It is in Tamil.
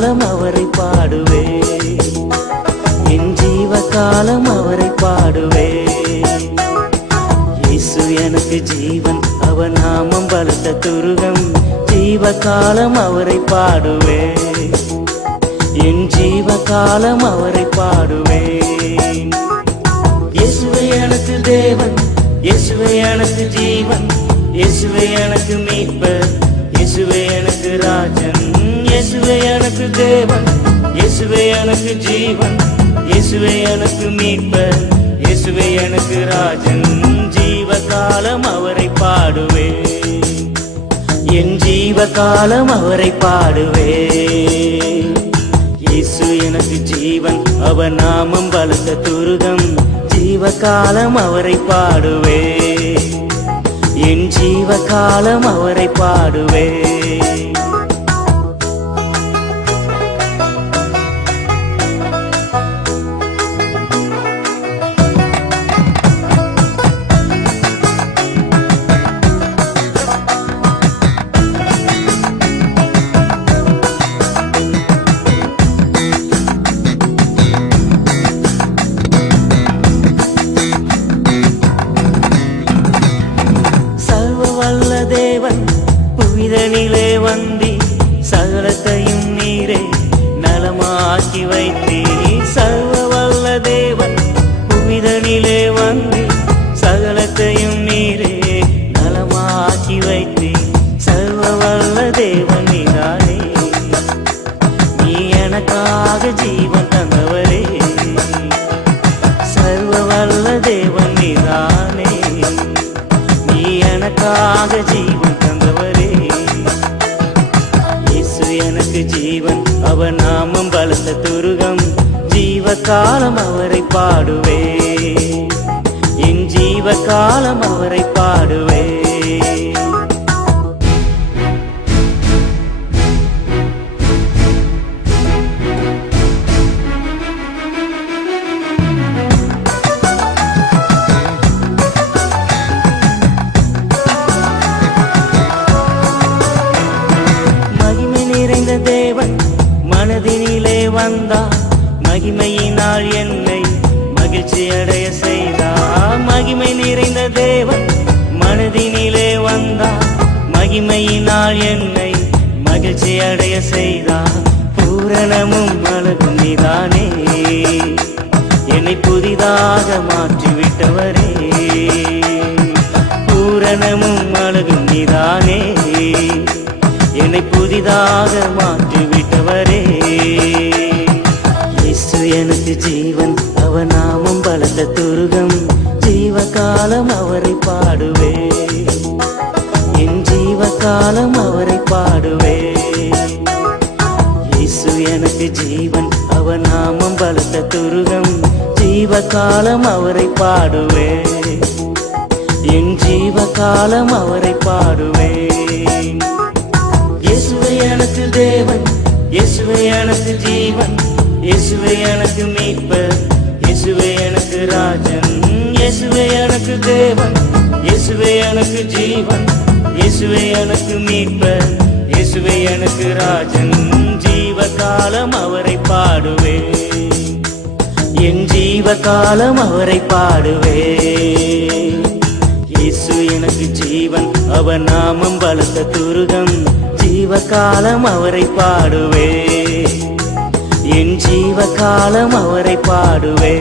காலம் அவரை பாடுவே, என் ஜீவ காலம் அவரை பாடுவே. இயேசு எனக்கு ஜீவன், அவர் நாமம் பலத்த துருகம். ஜீவ காலம் அவரை பாடுவே, என் ஜீவ காலம் அவரை பாடுவே. இயேசுவே எனக்கு தேவன், இயேசுவே எனக்கு ஜீவன், இயேசுவே எனக்கு மீட்பர், இயேசுவே எனக்கு ராஜன். இயேசுவே எனக்கு தேவன், இயேசுவே எனக்கு ஜீவன், இயேசுவே எனக்கு மீட்பர், இயேசுவே எனக்கு ராஜன். ஜீவ காலம் அவரை பாடுவே, என் ஜீவ காலம் அவரை பாடுவே. இயேசு எனக்கு ஜீவன், அவர் நாமம் பலத்த துருகம். ஜீவ காலம் அவரை பாடுவே, என் ஜீவ காலம் அவரை பாடுவே. தேவன் புவிதனிலே வந்தி, சகலத்தையும் நீரே நலமாக்கி வைத்தீ. சர்வ வல்ல தேவன் புவிதனிலே வந்தி, சகலத்தையும் நீரே நலமாக்கி வைத்தீ. சர்வ வல்ல தேவன் நீதானே, நீ எனக்காக ஜீவன் தந்தவரே. சர்வ வல்ல தேவன் நீதானே, எனக்காக ஜீவன் தந்தவரே. இயேசு எனக்கு ஜீவன், அவர் நாமம் பலத்த துருகம். ஜீவ காலம் அவரை பாடுவே, என் ஜீவ காலம் அவரை பாடுவே. தேவன் மனதினிலே வந்தார், மகிமையினால் என்னை மகிழ்ச்சி அடைய செய்தார். மகிமை நிறைந்த தேவன் மனதினிலே வந்தார், மகிமையினால் என்னை மகிழ்ச்சி அடைய செய்தார். பூரணமும் அழகும் நீதானே, என்னை புதிதாக மாற்றிவிட்டவரே. பூரணமும் அழகும் நீதானே, என்னை புதிதாக மாற்றிவிட்டவரே. இயேசு எனக்கு ஜீவன், அவர் நாமம் பலத்த துருகம். ஜீவ காலம் அவரை பாடுவே, என் ஜீவ காலம் அவரை பாடுவே. இயேசு எனக்கு ஜீவன், அவர் நாமம் பலத்த துருகம். ஜீவ காலம் அவரை பாடுவே, என் ஜீவ காலம் அவரை பாடுவே. இயேசுவே எனக்கு தேவன், இயேசுவே எனக்கு ஜீவன், இயேசுவே எனக்கு மீட்பர், இயேசுவே எனக்கு ராஜன். இயேசுவே எனக்கு தேவன், இயேசுவே எனக்கு ஜீவன், இயேசுவே எனக்கு மீட்பர், இயேசுவே எனக்கு ராஜன். ஜீவ காலம் அவரை பாடுவே, என் ஜீவ காலம் அவரை பாடுவே. இயேசு எனக்கு ஜீவன், அவர் நாமம் பலத்த துருகம். ஜீவ காலம் அவரை பாடுவே, என் ஜீவ காலம் அவரை பாடுவே.